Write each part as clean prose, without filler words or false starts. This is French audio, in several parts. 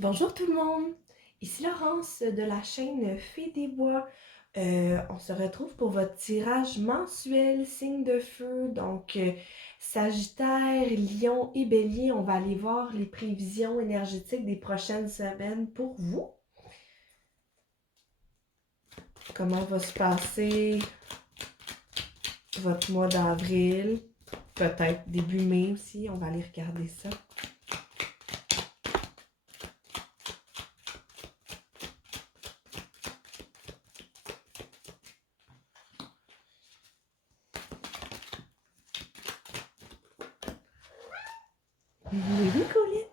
Bonjour tout le monde, ici Laurence de la chaîne Fée des Bois. On se retrouve pour votre tirage mensuel signe de feu. Sagittaire, Lion et Bélier, on va aller voir les prévisions énergétiques des prochaines semaines pour vous. Comment va se passer votre mois d'avril, peut-être début mai aussi, on va aller regarder ça. Oui, Colette.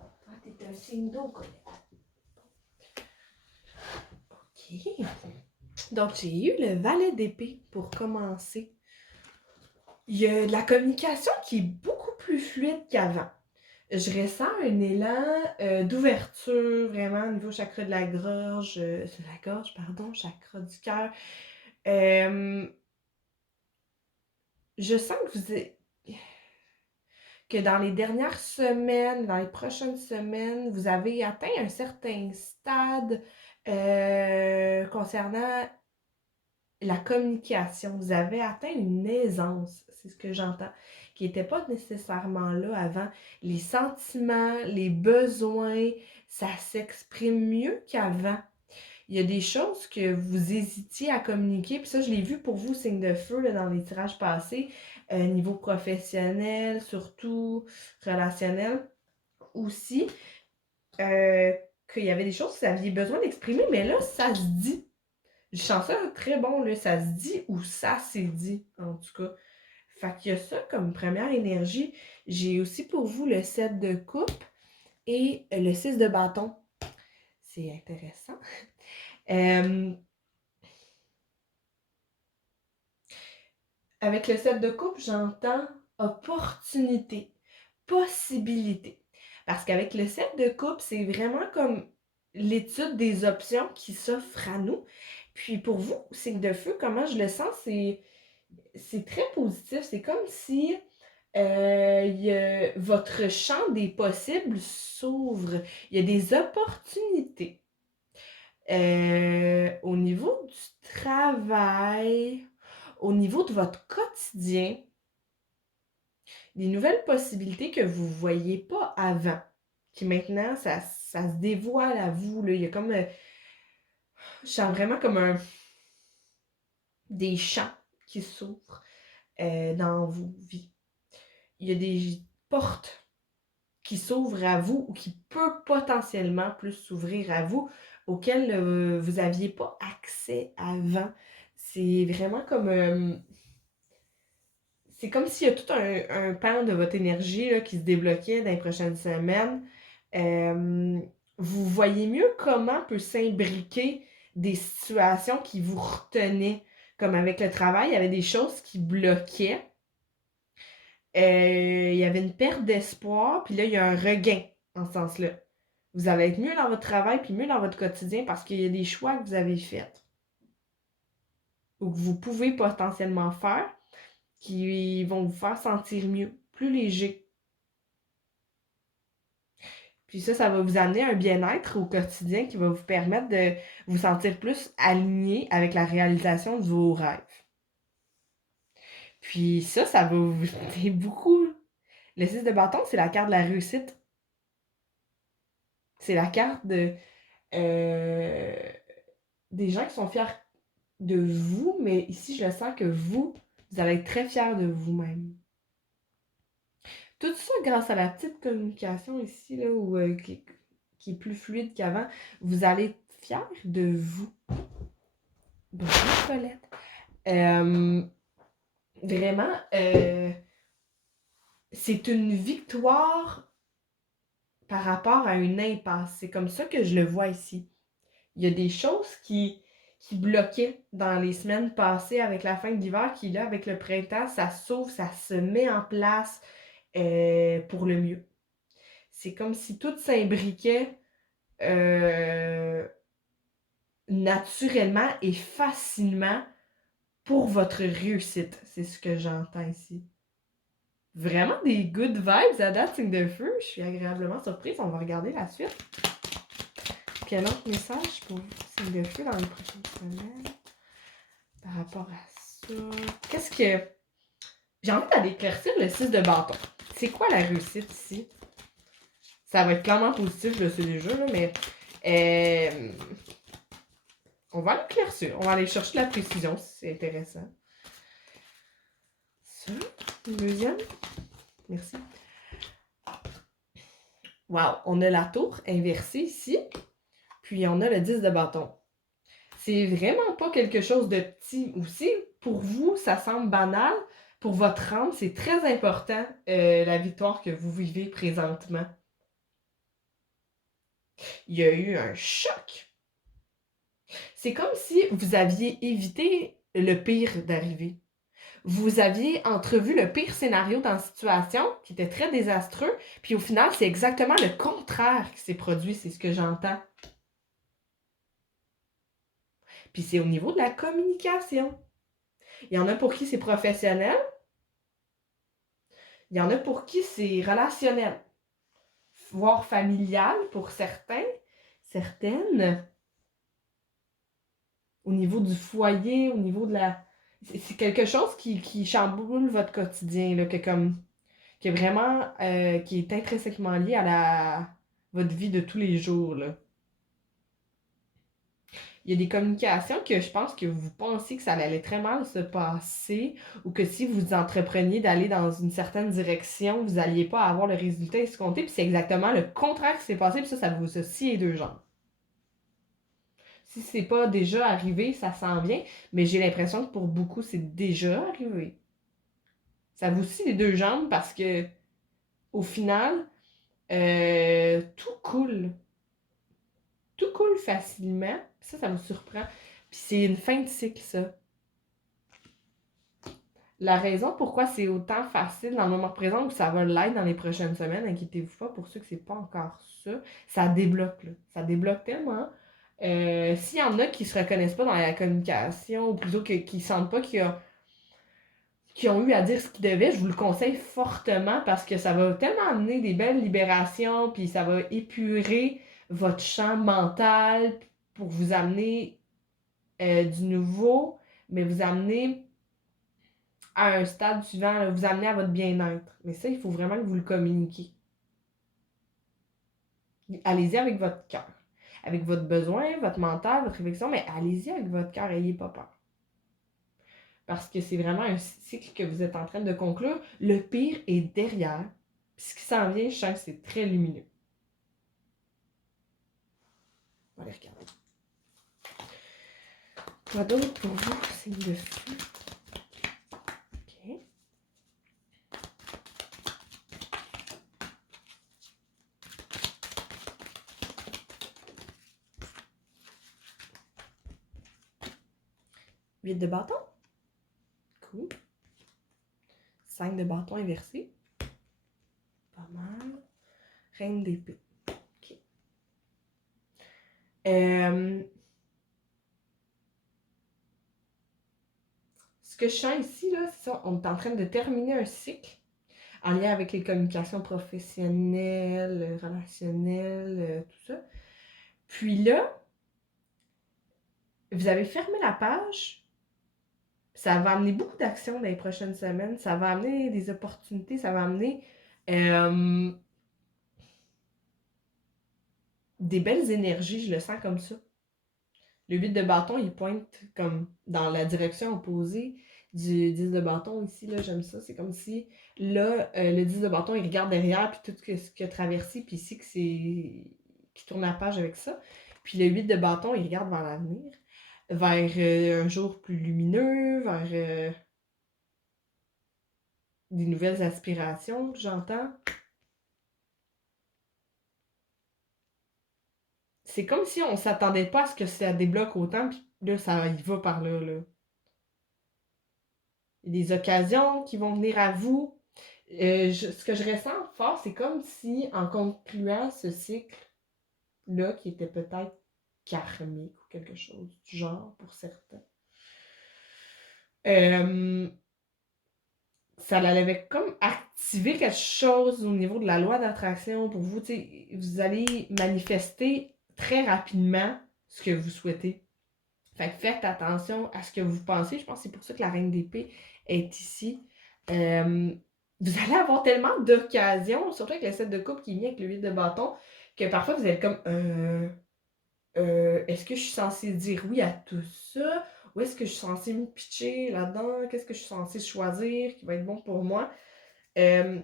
Ah, t'es un signe d'eau, Colette. Ok. Donc, j'ai eu le valet d'épée pour commencer. Il y a de la communication qui est beaucoup plus fluide qu'avant. Je ressens un élan d'ouverture, vraiment, au niveau chakra de la gorge, chakra du cœur. Euh, je sens que dans les dernières semaines, dans les prochaines semaines, vous avez atteint un certain stade concernant la communication. Vous avez atteint une aisance, c'est ce que j'entends, qui n'était pas nécessairement là avant. Les sentiments, les besoins, ça s'exprime mieux qu'avant. Il y a des choses que vous hésitiez à communiquer, puis ça, je l'ai vu pour vous, signe de feu, là, dans les tirages passés, niveau professionnel, surtout relationnel aussi, euh, qu'il y avait des choses que vous aviez besoin d'exprimer, mais là, ça se dit. Je sens ça très bon, là. Ça se dit ou ça s'est dit, en tout cas. Fait qu'il y a ça comme première énergie. J'ai aussi pour vous le 7 de coupe et le 6 de bâton. C'est intéressant. Euh, avec le 7 de coupe, j'entends opportunité, possibilité. Parce qu'avec le 7 de coupe, c'est vraiment comme l'étude des options qui s'offrent à nous. Puis pour vous, signe de feu, comment je le sens, c'est très positif. C'est comme si votre champ des possibles s'ouvre. Il y a des opportunités. Au niveau du travail, au niveau de votre quotidien, des nouvelles possibilités que vous ne voyiez pas avant, qui maintenant, ça se dévoile à vous. Là. Il y a comme, je sens vraiment comme des champs qui s'ouvrent dans vos vies. Il y a des portes qui s'ouvrent à vous ou qui peut potentiellement plus s'ouvrir à vous, auxquelles vous n'aviez pas accès avant. C'est vraiment comme... c'est comme s'il y a tout un pan de votre énergie là, qui se débloquait dans les prochaines semaines. Euh, vous voyez mieux comment peut s'imbriquer des situations qui vous retenaient. Comme avec le travail, il y avait des choses qui bloquaient. Il y avait une perte d'espoir, puis là, il y a un regain en ce sens-là. Vous allez être mieux dans votre travail, puis mieux dans votre quotidien parce qu'il y a des choix que vous avez faits ou que vous pouvez potentiellement faire qui vont vous faire sentir mieux, plus léger. Puis ça va vous amener un bien-être au quotidien qui va vous permettre de vous sentir plus aligné avec la réalisation de vos rêves. Puis ça va vous aider beaucoup. Le 6 de bâton, c'est la carte de la réussite. C'est la carte euh, des gens qui sont fiers de vous, mais ici, je le sens que vous allez être très fiers de vous-même. Tout ça grâce à la petite communication ici, là, qui est plus fluide qu'avant. Vous allez être fiers de vous. Bonjour, Colette. Euh, vraiment, c'est une victoire par rapport à une impasse. C'est comme ça que je le vois ici. Il y a des choses qui bloquaient dans les semaines passées avec la fin de l'hiver, qui là, avec le printemps, ça s'ouvre, ça se met en place pour le mieux. C'est comme si tout s'imbriquait euh, naturellement et facilement pour votre réussite. C'est ce que j'entends ici. Vraiment des good vibes à date, signe de feu. Je suis agréablement surprise. On va regarder la suite. Quel autre message pour vous, signe de feu, dans les prochaines semaines par rapport à ça? Qu'est-ce que... J'ai envie d'aller éclaircir le 6 de bâton. C'est quoi la réussite ici? Ça va être clairement positif, je le sais déjà, là, mais... on va l'éclaircir. On va aller chercher la précision, si c'est intéressant. Ça, une deuxième. Merci. Wow, on a la tour inversée ici, puis on a le 10 de bâton. C'est vraiment pas quelque chose de petit. Aussi, pour vous, ça semble banal. Pour votre âme, c'est très important, la victoire que vous vivez présentement. Il y a eu un choc. C'est comme si vous aviez évité le pire d'arriver. Vous aviez entrevu le pire scénario dans la situation, qui était très désastreux, puis au final, c'est exactement le contraire qui s'est produit, c'est ce que j'entends. Puis c'est au niveau de la communication. Il y en a pour qui c'est professionnel, il y en a pour qui c'est relationnel, voire familial pour certains, certaines, au niveau du foyer, au niveau de la... C'est quelque chose qui chamboule votre quotidien, là, qui est vraiment, qui est intrinsèquement lié à votre vie de tous les jours, là. Il y a des communications que je pense que vous pensiez que ça allait très mal se passer ou que si vous entrepreniez d'aller dans une certaine direction, vous n'alliez pas avoir le résultat escompté. Puis c'est exactement le contraire qui s'est passé. Puis ça vous a scié les deux jambes. Si c'est pas déjà arrivé, ça s'en vient. Mais j'ai l'impression que pour beaucoup, c'est déjà arrivé. Ça vous scie les deux jambes parce que au final, tout coule. Tout coule facilement. Ça me surprend. Puis c'est une fin de cycle, ça. La raison pourquoi c'est autant facile dans le moment présent ou ça va l'être dans les prochaines semaines, inquiétez-vous pas, pour ceux que c'est pas encore ça, ça débloque, là. Ça débloque tellement. S'il y en a qui se reconnaissent pas dans la communication, ou plutôt qui sentent pas qui ont eu à dire ce qu'ils devaient, je vous le conseille fortement parce que ça va tellement amener des belles libérations, puis ça va épurer votre champ mental pour vous amener du nouveau, mais vous amener à un stade suivant, là, vous amener à votre bien-être. Mais ça, il faut vraiment que vous le communiquiez. Allez-y avec votre cœur. Avec votre besoin, votre mental, votre réflexion, mais allez-y avec votre cœur, n'ayez pas peur. Parce que c'est vraiment un cycle que vous êtes en train de conclure. Le pire est derrière. Puis ce qui s'en vient, je sens que c'est très lumineux. On va aller regarder. Quoi d'autre pour vous, signe de feu? OK. Huit de bâton. Cool. 5 de bâton inversé. Pas mal. Reine d'épée. OK. Ce que je sens ici, là, c'est ça, on est en train de terminer un cycle en lien avec les communications professionnelles, relationnelles, tout ça. Puis là, vous avez fermé la page. Ça va amener beaucoup d'actions dans les prochaines semaines. Ça va amener des opportunités. Ça va amener des belles énergies. Je le sens comme ça. Le 8 de bâton, il pointe comme dans la direction opposée du 10 de bâton ici. Là, j'aime ça. C'est comme si là, le 10 de bâton, il regarde derrière, puis tout ce qu'il a traversé, puis ici, que c'est qui tourne la page avec ça. Puis le 8 de bâton, il regarde vers l'avenir, vers un jour plus lumineux, vers des nouvelles aspirations, j'entends. C'est comme si on s'attendait pas à ce que ça débloque autant, puis là, ça y va par là, là. Il y a des occasions qui vont venir à vous. Ce que je ressens fort, c'est comme si, en concluant ce cycle-là, qui était peut-être karmique ou quelque chose du genre pour certains, ça allait comme activer quelque chose au niveau de la loi d'attraction pour vous. Vous allez manifester très rapidement ce que vous souhaitez. Fait que faites attention à ce que vous pensez. Je pense que c'est pour ça que la reine d'épée est ici. Vous allez avoir tellement d'occasions, surtout avec le 7 de coupe qui vient avec le 8 de bâton, que parfois vous êtes comme est-ce que je suis censée dire oui à tout ça? Ou est-ce que je suis censée me pitcher là-dedans? Qu'est-ce que je suis censée choisir qui va être bon pour moi? Euh,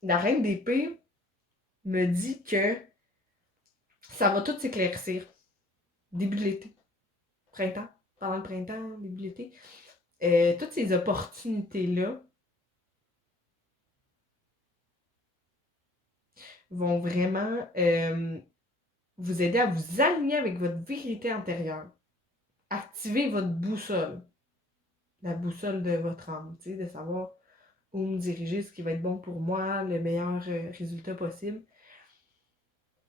la reine d'épée me dit que ça va tout s'éclaircir. Début de l'été, printemps, pendant le printemps, début de l'été. Toutes ces opportunités-là vont vraiment vous aider à vous aligner avec votre vérité intérieure. Activer votre boussole. La boussole de votre âme, de savoir où me diriger, ce qui va être bon pour moi, le meilleur résultat possible.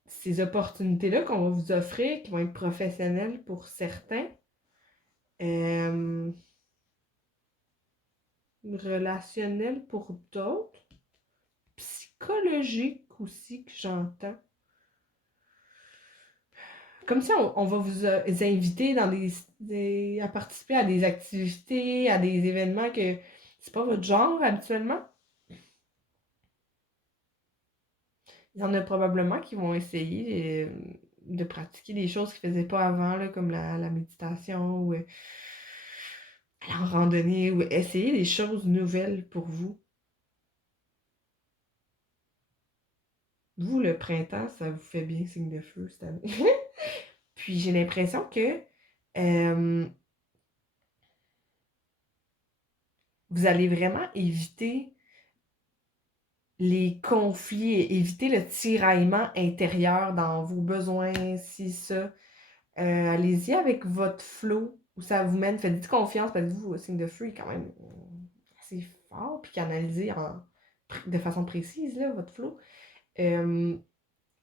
Ces opportunités-là qu'on va vous offrir, qui vont être professionnelles pour certains, relationnelles pour d'autres, psychologiques aussi que j'entends. Comme si on va vous inviter dans à participer à des activités, à des événements que c'est pas votre genre habituellement. Il y en a probablement qui vont essayer de pratiquer des choses qu'ils ne faisaient pas avant, là, comme la méditation ou aller en randonnée ou essayer des choses nouvelles pour vous. Vous, le printemps, ça vous fait bien signe de feu cette année. Puis j'ai l'impression que vous allez vraiment éviter les conflits, éviter le tiraillement intérieur dans vos besoins, si ça. Allez-y avec votre flow, où ça vous mène. Faites-y confiance, parce que vous, signe de feu est quand même assez fort, puis canalisé de façon précise, là, votre flow.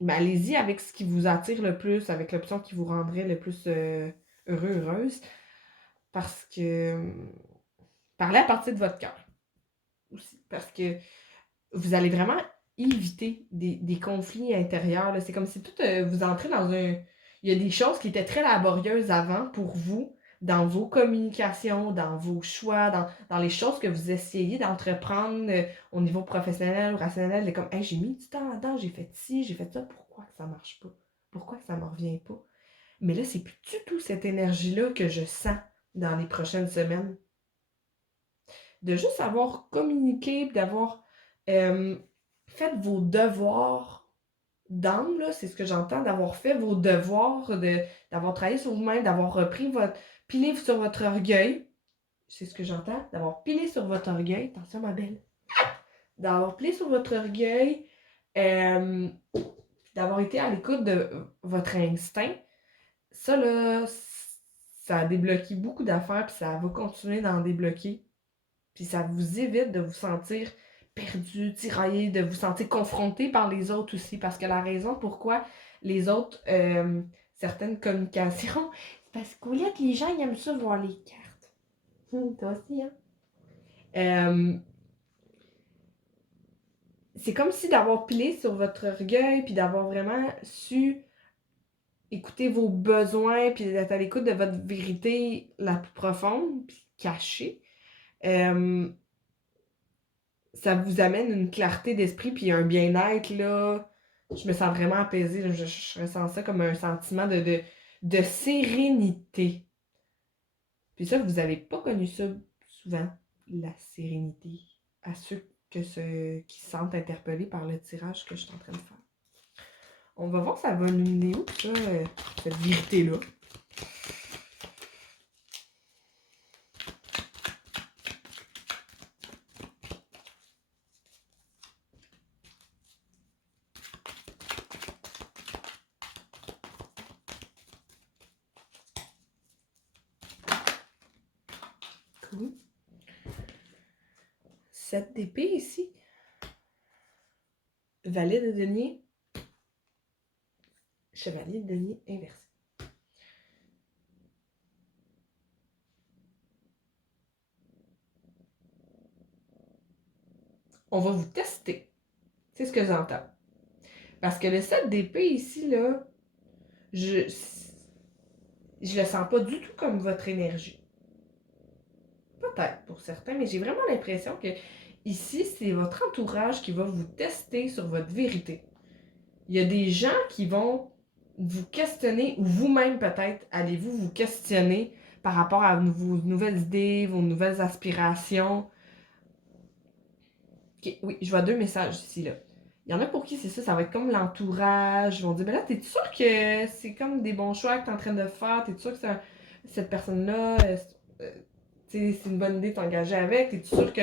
Mais allez-y avec ce qui vous attire le plus, avec l'option qui vous rendrait le plus heureux, heureuse. Parce que parlez à partir de votre cœur aussi. Parce que vous allez vraiment éviter des conflits intérieurs. Là. C'est comme si tout vous entrez dans un... Il y a des choses qui étaient très laborieuses avant pour vous, dans vos communications, dans vos choix, dans les choses que vous essayez d'entreprendre au niveau professionnel ou rationnel. Comme, hey, j'ai mis du temps là-dedans, j'ai fait ci, j'ai fait ça, pourquoi que ça marche pas? Pourquoi que ça me revient pas? Mais là, c'est plus du tout cette énergie-là que je sens dans les prochaines semaines. De juste avoir communiqué, d'avoir fait vos devoirs d'âme, là, c'est ce que j'entends, d'avoir fait vos devoirs, d'avoir travaillé sur vous-même, d'avoir repris pilé sur votre orgueil, c'est ce que j'entends, d'avoir pilé sur votre orgueil, attention ma belle, d'avoir pilé sur votre orgueil, d'avoir été à l'écoute de votre instinct, ça là, ça a débloqué beaucoup d'affaires, puis ça va continuer d'en débloquer. Puis ça vous évite de vous sentir perdu, tiraillé, de vous sentir confronté par les autres aussi. Parce que la raison pourquoi les autres, certaines communications, c'est parce qu'au lieu que les gens ils aiment ça voir les cartes. Toi aussi, hein? C'est comme si d'avoir pilé sur votre orgueil, puis d'avoir vraiment su écouter vos besoins, puis d'être à l'écoute de votre vérité la plus profonde, puis cachée. Ça vous amène une clarté d'esprit puis un bien-être, là. Je me sens vraiment apaisée. Là. Je ressens ça comme un sentiment de sérénité. Puis ça, vous n'avez pas connu ça souvent, la sérénité, à ceux qui se sentent interpellés par le tirage que je suis en train de faire. On va voir ça va nous mener où, ça, cette vérité-là. Cool. 7 d'épée ici. Valet de denier. Chevalier de denier inversé. On va vous tester. C'est ce que j'entends. Parce que le 7 d'épée ici, là, je le sens pas du tout comme votre énergie. Peut-être pour certains, mais j'ai vraiment l'impression que ici, c'est votre entourage qui va vous tester sur votre vérité. Il y a des gens qui vont vous questionner, ou vous-même peut-être, allez-vous vous questionner par rapport à vos nouvelles idées, vos nouvelles aspirations. Okay, oui, je vois 2 messages ici, là. Il y en a pour qui c'est ça, ça va être comme l'entourage. Ils vont dire, ben là, t'es sûr que c'est comme des bons choix que t'es en train de faire? T'es sûr que cette personne-là, c'est une bonne idée de t'engager avec? T'es sûr que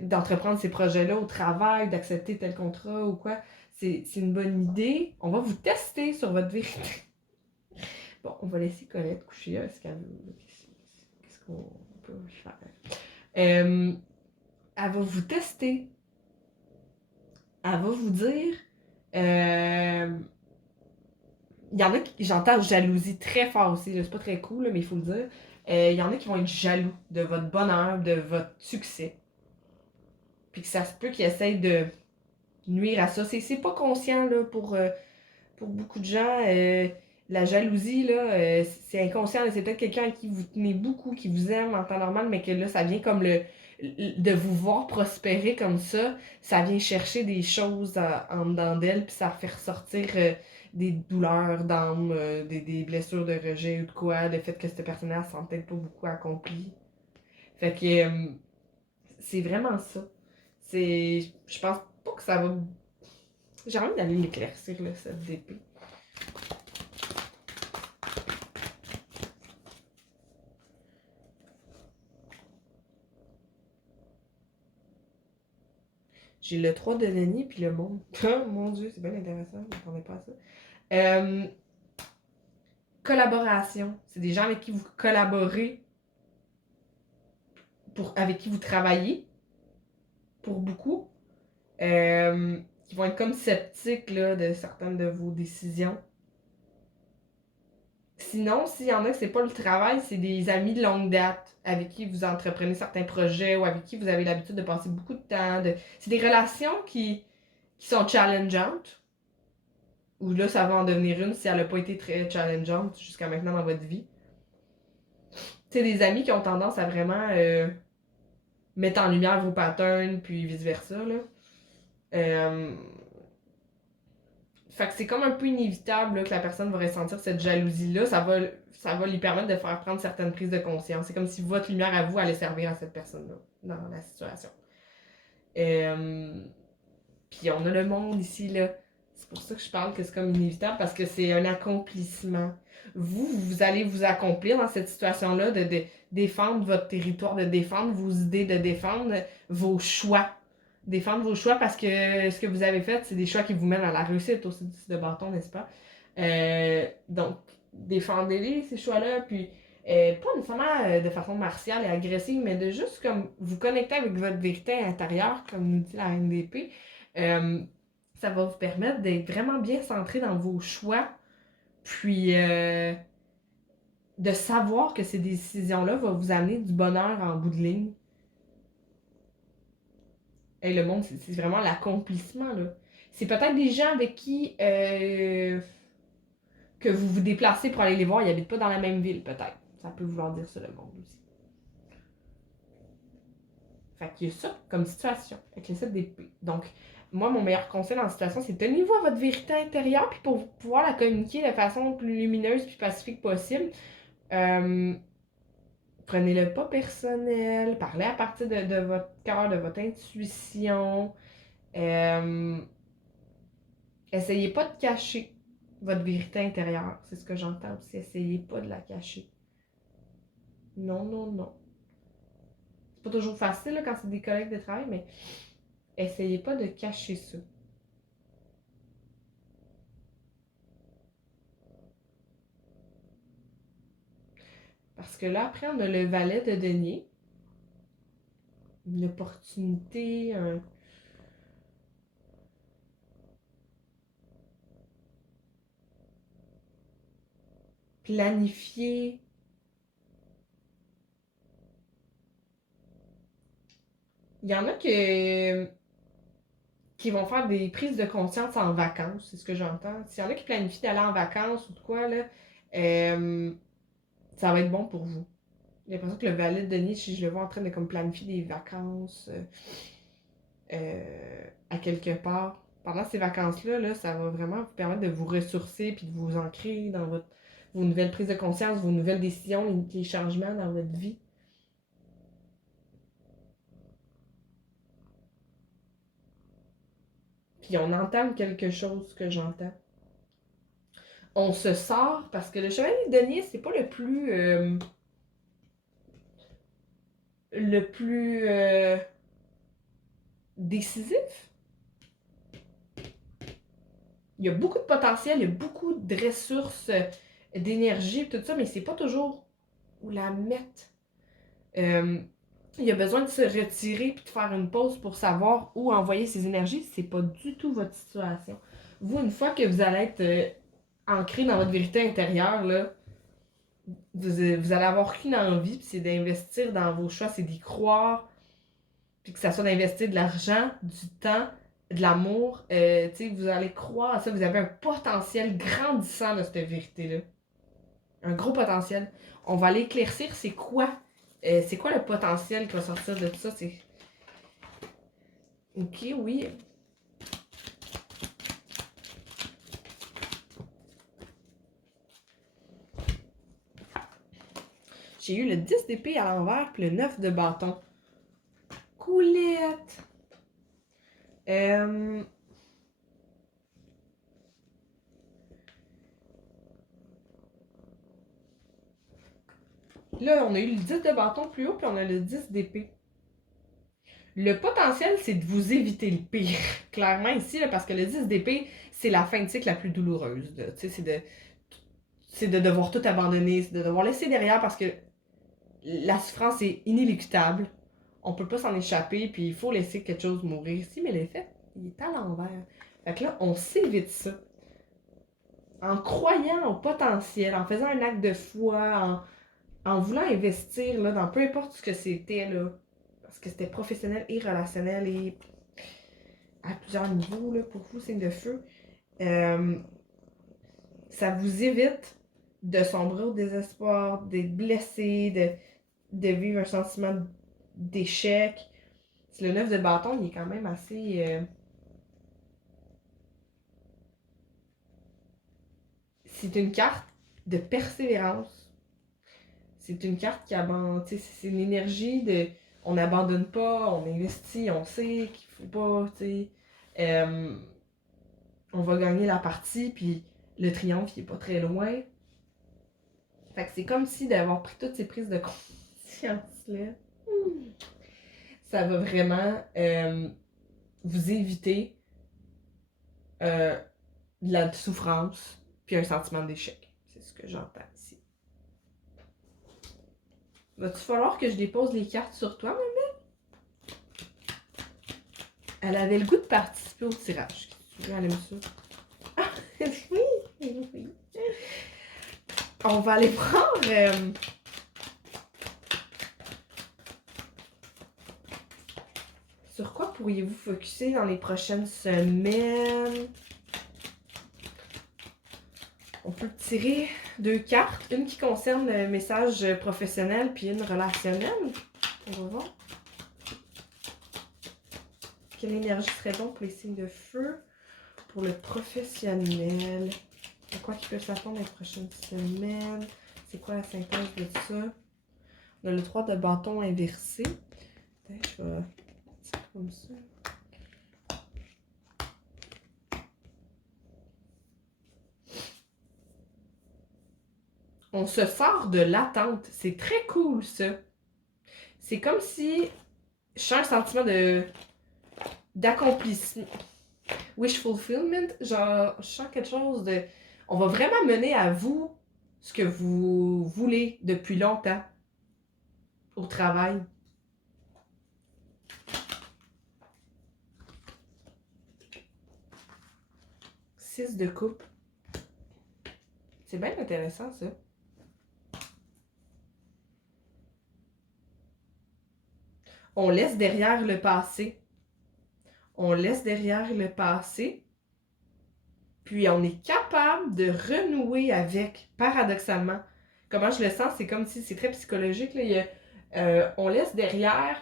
d'entreprendre ces projets-là au travail, d'accepter tel contrat ou quoi? C'est une bonne idée. On va vous tester sur votre vérité. Bon, on va laisser Colette coucher. Qu'est-ce qu'on peut faire? Elle va vous tester. Elle va vous dire. Il y en a qui, j'entends jalousie très fort aussi, là, c'est pas très cool, là, mais il faut le dire. Il y en a qui vont être jaloux de votre bonheur, de votre succès. Puis que ça se peut qu'ils essayent de nuire à ça. C'est pas conscient là, pour beaucoup de gens. La jalousie, là, c'est inconscient. C'est peut-être quelqu'un à qui vous tenez beaucoup, qui vous aime en temps normal, mais que là, ça vient comme de vous voir prospérer comme ça vient chercher des choses en dedans d'elle, puis ça fait ressortir des douleurs d'âme, des blessures de rejet ou de quoi, le fait que cette personne-là se sent peut-être pas beaucoup accomplie. Fait que c'est vraiment ça. Je pense pas que ça va. J'ai envie d'aller l'éclaircir, là, cette DP. J'ai le 3 de Denis puis le monde. Oh mon Dieu, c'est bien intéressant, je m'attendais pas à ça. Euh, Collaboration. C'est des gens avec qui vous collaborez, avec qui vous travaillez, pour beaucoup. Qui vont être comme sceptiques là, de certaines de vos décisions. Sinon, s'il y en a que c'est pas le travail, c'est des amis de longue date avec qui vous entreprenez certains projets ou avec qui vous avez l'habitude de passer beaucoup de temps. C'est des relations qui sont challengeantes. Ou là, ça va en devenir une si elle n'a pas été très challengeante jusqu'à maintenant dans votre vie. C'est des amis qui ont tendance à vraiment mettre en lumière vos patterns, puis vice-versa. Là. Euh, Fait que c'est comme un peu inévitable là, que la personne va ressentir cette jalousie-là. Ça va lui permettre de faire prendre certaines prises de conscience. C'est comme si votre lumière à vous allait servir à cette personne-là dans la situation. Euh, Puis on a le monde ici, là. C'est pour ça que je parle que c'est comme inévitable, parce que c'est un accomplissement. Vous allez vous accomplir dans cette situation-là, de défendre votre territoire, de défendre vos idées, de défendre vos choix. Défendre vos choix parce que ce que vous avez fait, c'est des choix qui vous mènent à la réussite aussi de bâton, n'est-ce pas? Donc, défendez-les, ces choix-là, puis pas nécessairement de façon martiale et agressive, mais de juste comme vous connecter avec votre vérité intérieure, comme nous dit la NDP. Euh, Ça va vous permettre d'être vraiment bien centré dans vos choix, puis de savoir que ces décisions-là vont vous amener du bonheur en bout de ligne. Et le monde, c'est vraiment l'accomplissement, là. C'est peut-être des gens avec qui que vous vous déplacez pour aller les voir, ils habitent pas dans la même ville, peut-être. Ça peut vouloir dire ça, le monde aussi. Fait qu'il y a ça comme situation avec les 7 d'épée. Donc, moi, mon meilleur conseil dans la situation, c'est tenez-vous à votre vérité intérieure, puis pour pouvoir la communiquer de façon plus lumineuse puis pacifique possible, euh, prenez-le pas personnel, parlez à partir de votre cœur, de votre intuition. Euh, Essayez pas de cacher votre vérité intérieure. C'est ce que j'entends aussi. Essayez pas de la cacher. Non, non, non. C'est pas toujours facile là, quand c'est des collègues de travail, mais essayez pas de cacher ça. Parce que là, après, on a le valet de denier. Une opportunité, un planifier. Il y en a qui vont faire des prises de conscience en vacances, c'est ce que j'entends. S'il y en a qui planifient d'aller en vacances ou de quoi, là, euh, ça va être bon pour vous. J'ai l'impression que le valet de Denis, si je le vois en train de comme planifier des vacances à quelque part, pendant ces vacances-là, là, ça va vraiment vous permettre de vous ressourcer puis de vous ancrer dans vos nouvelles prises de conscience, vos nouvelles décisions, les changements dans votre vie. Puis on entame quelque chose que j'entends. On se sort parce que le chevalier de denier, c'est pas le plus décisif. Il y a beaucoup de potentiel, il y a beaucoup de ressources, d'énergie, tout ça, mais c'est pas toujours où la mettre. Euh, il y a besoin de se retirer puis de faire une pause pour savoir où envoyer ses énergies. C'est pas du tout votre situation. Vous, une fois que vous allez être ancré dans votre vérité intérieure, là, vous allez avoir qu'une envie, puis c'est d'investir dans vos choix, c'est d'y croire, puis que ça soit d'investir de l'argent, du temps, de l'amour. Vous allez croire à ça, vous avez un potentiel grandissant de cette vérité-là. Un gros potentiel. On va aller éclaircir c'est quoi le potentiel qui va sortir de tout ça. Ok, oui. J'ai eu le 10 d'épée à l'envers puis le 9 de bâton. Coulette! Euh... Là, on a eu le 10 de bâton plus haut puis on a le 10 d'épée. Le potentiel, c'est de vous éviter le pire. Clairement ici, là, parce que le 10 d'épée, c'est la fin de cycle la plus douloureuse. C'est de devoir tout abandonner, c'est de devoir laisser derrière parce que la souffrance est inéluctable. On peut pas s'en échapper, puis il faut laisser quelque chose mourir ici, mais l'effet, il est à l'envers. Fait que là, on s'évite ça. En croyant au potentiel, en faisant un acte de foi, en voulant investir là, dans peu importe ce que c'était, là, parce que c'était professionnel et relationnel et à plusieurs niveaux là, pour vous, signe de feu, euh, ça vous évite de sombrer au désespoir, d'être blessé, de vivre un sentiment d'échec. Le 9 de bâton, il est quand même assez... c'est une carte de persévérance. C'est une carte qui abandonne... C'est une énergie de... On n'abandonne pas, on investit, on sait qu'il faut pas, tu sais... On va gagner la partie, puis le triomphe, il est pas très loin. Fait que c'est comme si d'avoir pris toutes ces prises de conscience-là, ça va vraiment vous éviter euh, de la souffrance, puis un sentiment d'échec. C'est ce que j'entends ici. Va-tu falloir que je dépose les cartes sur toi, maman? Elle avait le goût de participer au tirage. Elle aime ça. Ah, oui. On va aller prendre... sur quoi pourriez-vous focuser dans les prochaines semaines? On peut tirer 2 cartes. Une qui concerne le message professionnel, puis une relationnelle. On va voir. Quelle énergie serait bon pour les signes de feu? Pour le professionnel. À quoi qui peut s'attendre les prochaines semaines? C'est quoi la synthèse de ça? On a le 3 de bâton inversé. Peut-être je vais tirer comme ça. On se sort de l'attente. C'est très cool, ça. C'est comme si je sens un sentiment d'accomplissement. Wish fulfillment. Genre, je sens quelque chose de... On va vraiment mener à vous ce que vous voulez depuis longtemps au travail. Six de coupe. C'est bien intéressant, ça. On laisse derrière le passé. On laisse derrière le passé. Puis on est capable de renouer avec, paradoxalement. Comment je le sens, c'est comme si c'est très psychologique. Là. On laisse derrière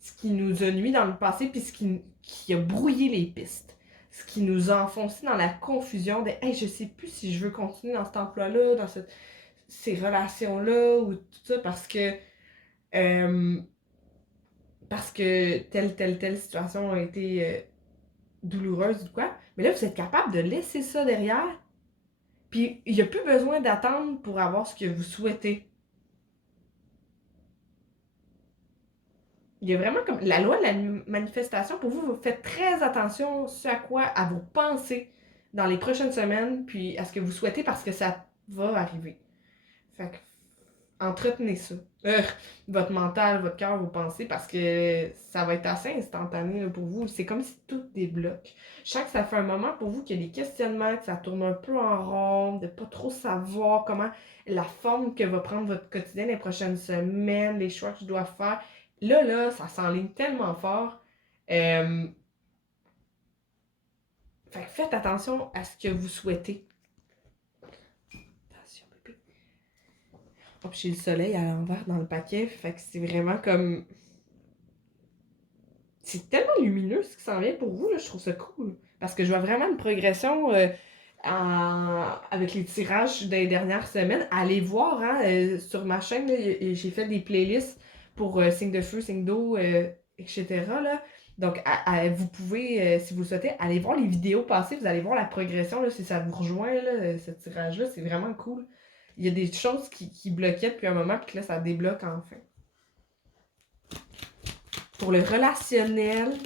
ce qui nous a nuit dans le passé, puis ce qui a brouillé les pistes. Ce qui nous a enfoncé dans la confusion de hey, je sais plus si je veux continuer dans cet emploi-là, dans ces relations-là, ou tout ça, euh, parce que telle situation a été douloureuse ou quoi. Mais là, vous êtes capable de laisser ça derrière. Puis, il n'y a plus besoin d'attendre pour avoir ce que vous souhaitez. Il y a vraiment comme la loi de la manifestation. Pour vous, vous faites très attention ce à quoi, à vos pensées dans les prochaines semaines, puis à ce que vous souhaitez parce que ça va arriver. Fait que entretenez ça. Votre mental, votre cœur, vos pensées, parce que ça va être assez instantané là, pour vous. C'est comme si tout débloque. Je sens que ça fait un moment pour vous qu'il y a des questionnements, que ça tourne un peu en rond, de pas trop savoir comment la forme que va prendre votre quotidien les prochaines semaines, les choix que je dois faire. Là, ça s'enligne tellement fort. Euh, Fait que faites attention à ce que vous souhaitez. Attention, bébé. Hop, j'ai le soleil à l'envers dans le paquet. Fait que c'est vraiment comme c'est tellement lumineux ce qui s'en vient pour vous, là, je trouve ça cool. Parce que je vois vraiment une progression avec les tirages des dernières semaines. Allez voir hein, sur ma chaîne, là, j'ai fait des playlists pour signe de feu, signe d'eau, etc. Là. Donc, vous pouvez, si vous le souhaitez, aller voir les vidéos passées, vous allez voir la progression, là, si ça vous rejoint, là, ce tirage-là, c'est vraiment cool. Il y a des choses qui bloquaient depuis un moment, puis que là, ça débloque enfin. Pour le relationnel,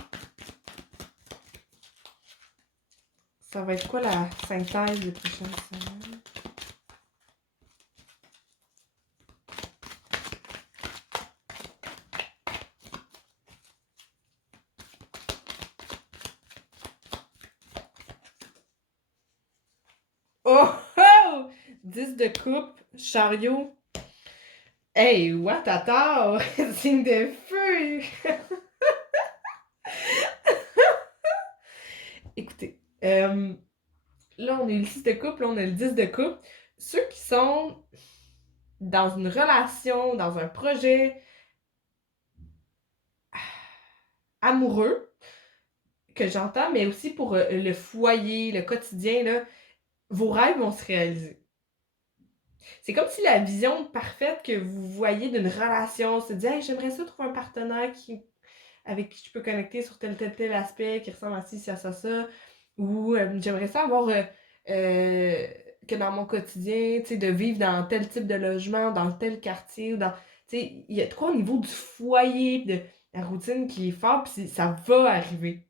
ça va être quoi la synthèse des prochaines semaines? Oh oh! 10 de coupe, chariot. Hey, what attends? Signe de feu! Écoutez, là, on a eu le 6 de coupe, là, on a le 10 de coupe. Ceux qui sont dans une relation, dans un projet amoureux, que j'entends, mais aussi pour le foyer, le quotidien, là, vos rêves vont se réaliser. C'est comme si la vision parfaite que vous voyez d'une relation, se dit hey, j'aimerais ça trouver un partenaire avec qui je peux connecter sur tel aspect, qui ressemble à ci, ça, ou j'aimerais ça avoir que dans mon quotidien, tu sais, de vivre dans tel type de logement, dans tel quartier, ou dans, tu sais, il y a de quoi au niveau du foyer, de la routine qui est forte, puis ça va arriver.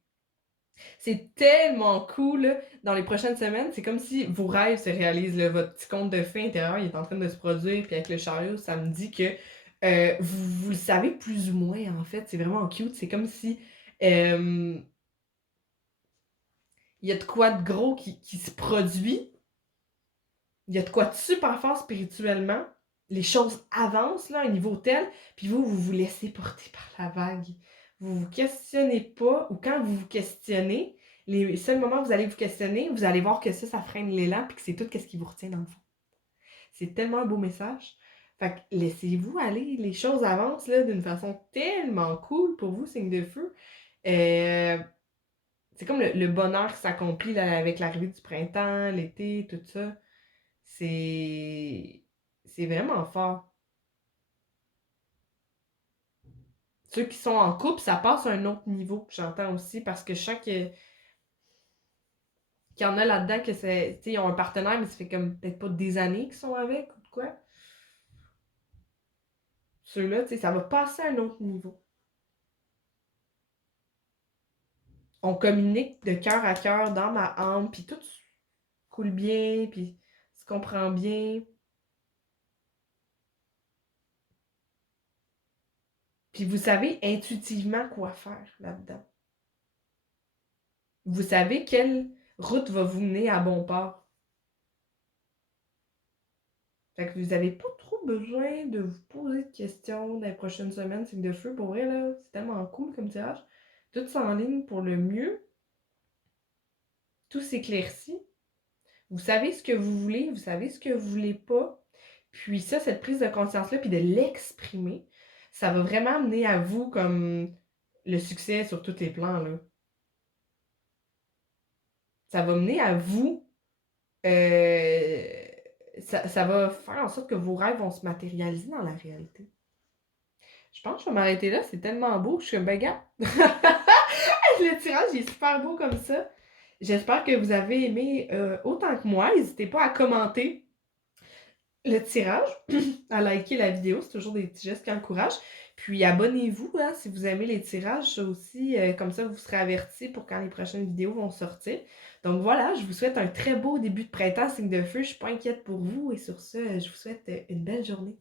C'est tellement cool, là. Dans les prochaines semaines, c'est comme si vos rêves se réalisent, là. Votre petit conte de fées intérieur, il est en train de se produire, puis avec le chariot, ça me dit que vous le savez plus ou moins, en fait. C'est vraiment cute. C'est comme si il y a de quoi de gros qui se produit. Il y a de quoi de super fort spirituellement. Les choses avancent, là, à un niveau tel, puis vous vous laissez porter par la vague. Vous vous questionnez pas, ou quand vous vous questionnez, les seuls moments où vous allez vous questionner, vous allez voir que ça freine l'élan, puis que c'est tout ce qui vous retient dans le fond. C'est tellement un beau message. Fait que laissez-vous aller, les choses avancent là d'une façon tellement cool pour vous, signe de feu. Euh, c'est comme le bonheur qui s'accomplit là, avec l'arrivée du printemps, l'été, tout ça. C'est c'est vraiment fort. Ceux qui sont en couple, ça passe à un autre niveau, j'entends aussi, parce que je sens qu'il y en a là-dedans que c'est. Tu sais, ils ont un partenaire, mais ça fait comme peut-être pas des années qu'ils sont avec ou de quoi. Ceux-là, tu sais, ça va passer à un autre niveau. On communique de cœur à cœur, dans ma âme, puis tout coule bien, puis se comprend bien. Puis vous savez intuitivement quoi faire là-dedans. Vous savez quelle route va vous mener à bon port. Fait que vous n'avez pas trop besoin de vous poser de questions dans les prochaines semaines, signe de feu. Pour vrai, là, c'est tellement cool comme tirage. Tout s'enligne pour le mieux. Tout s'éclaircit. Vous savez ce que vous voulez, vous savez ce que vous voulez pas. Puis ça, cette prise de conscience-là, puis de l'exprimer, ça va vraiment amener à vous comme le succès sur tous les plans, là. Ça va mener à vous... ça va faire en sorte que vos rêves vont se matérialiser dans la réalité. Je pense que je vais m'arrêter là, c'est tellement beau. Je suis comme, ben, gars, le tirage est super beau comme ça. J'espère que vous avez aimé autant que moi. N'hésitez pas à commenter le tirage, à liker la vidéo, c'est toujours des petits gestes qui encouragent. Puis abonnez-vous hein, si vous aimez les tirages, ça aussi, comme ça vous serez avertis pour quand les prochaines vidéos vont sortir. Donc voilà, je vous souhaite un très beau début de printemps, signe de feu, je suis pas inquiète pour vous et sur ce, je vous souhaite une belle journée.